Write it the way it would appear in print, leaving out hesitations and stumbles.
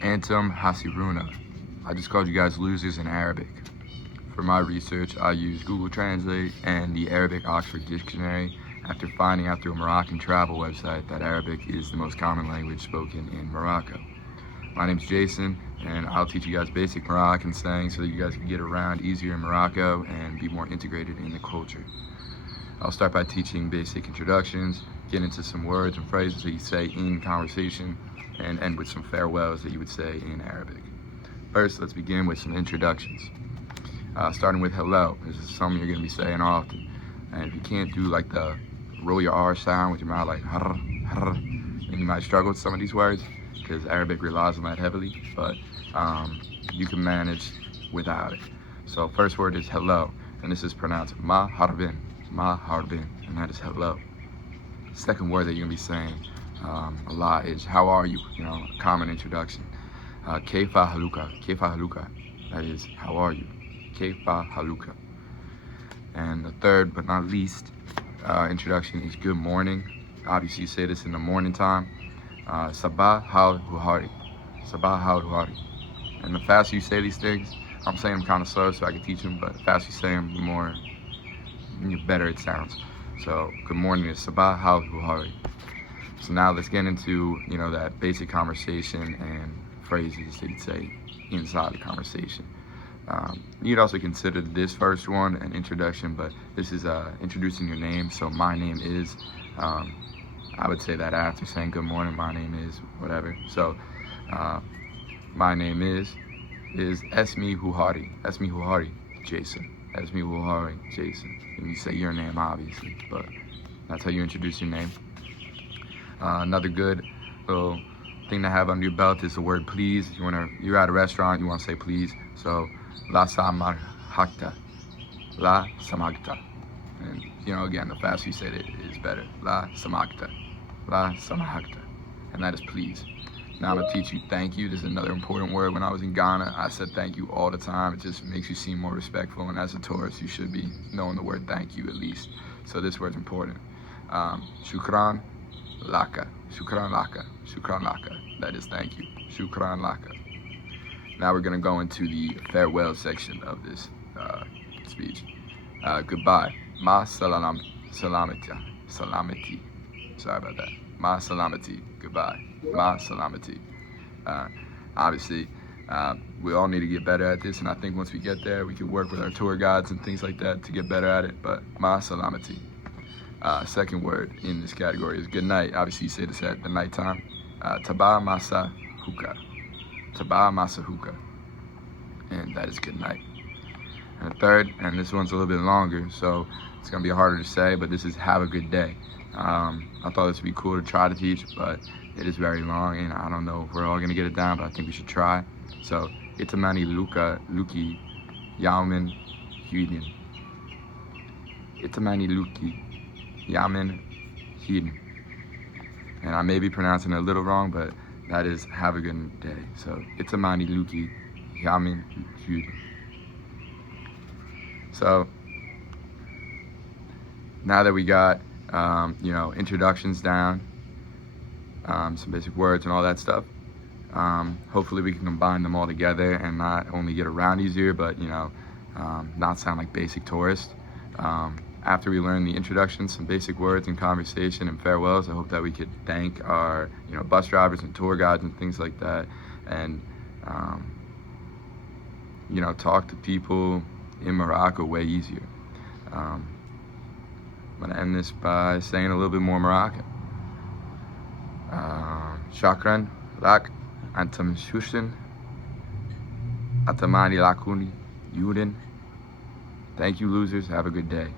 Antum Hasiruna. I just called you guys losers in Arabic. For my research, I used Google Translate and the Arabic Oxford Dictionary after finding out through a Moroccan travel website that Arabic is the most common language spoken in Morocco. My name's Jason, and I'll teach you guys basic Moroccan slang so that you guys can get around easier in Morocco and be more integrated in the culture. I'll start by teaching basic introductions, get into some words and phrases that you say in conversation, and end with some farewells that you would say in Arabic. First, let's begin with some introductions. Starting with hello. This is something you're going to be saying often. And if you can't do like the roll your R sound with your mouth like har, har, then you might struggle with some of these words because Arabic relies on that heavily, but you can manage without it. So first word is hello, and this is pronounced ma harbin, and that is hello. Second word that you're going to be saying a lot is how are you, a common introduction. Keifa haluka, that is how are you. Keifa haluka. And the third but not least introduction is good morning. Obviously you say this in the morning time. Sabah hal huhari. And the faster you say these things, I'm saying them kind of slow so I can teach them, but the faster you say them, the better it sounds. So good morning is sabah hal huhari. So now let's get into that basic conversation and phrases that you'd say inside the conversation. You'd also consider this first one an introduction, but this is introducing your name. So my name is, I would say that after saying good morning, my name is whatever. So my name is Esmi Huhari Jason. Esmi Huhari Jason. And you say your name obviously, but that's how you introduce your name. Another good little thing to have under your belt is the word please. You're at a restaurant, you want to say please. So la samahakta. And again, the faster you say it is better. La samahakta. And that is please. Now I'm gonna teach you thank you. This is another important word. When I was in Ghana, I said thank you all the time. It just makes you seem more respectful, and as a tourist, you should be knowing the word thank you at least. So this word's important. Shukran laka. That is thank you. Shukran laka. Now we're gonna go into the farewell section of this speech. Goodbye. Ma salamati. Sorry about that. Ma salamati. Goodbye. Ma salamati. Obviously, we all need to get better at this, and I think once we get there, we can work with our tour guides and things like that to get better at it. But ma salamati. Second word in this category is good night. Obviously, you say this at the nighttime. Taba masa huka. And that is good night. And the third, and this one's a little bit longer, so it's going to be harder to say, but this is have a good day. I thought this would be cool to try to teach, but it is very long, and I don't know if we're all going to get it down, but I think we should try. So, itamani luki yamin hudin. Itamani luki yamin hudin. And I may be pronouncing it a little wrong, but that is have a good day. So, itamani luki yamin hudin. So, now that we got introductions down, some basic words and all that stuff, hopefully we can combine them all together and not only get around easier, but not sound like basic tourists. After we learn the introduction, some basic words and conversation and farewells, I hope that we could thank our bus drivers and tour guides and things like that, and talk to people in Morocco way easier. I'm gonna end this by saying a little bit more Moroccan. Shakran lak antam shushin atamani lakuni yudin. Thank you, losers. Have a good day.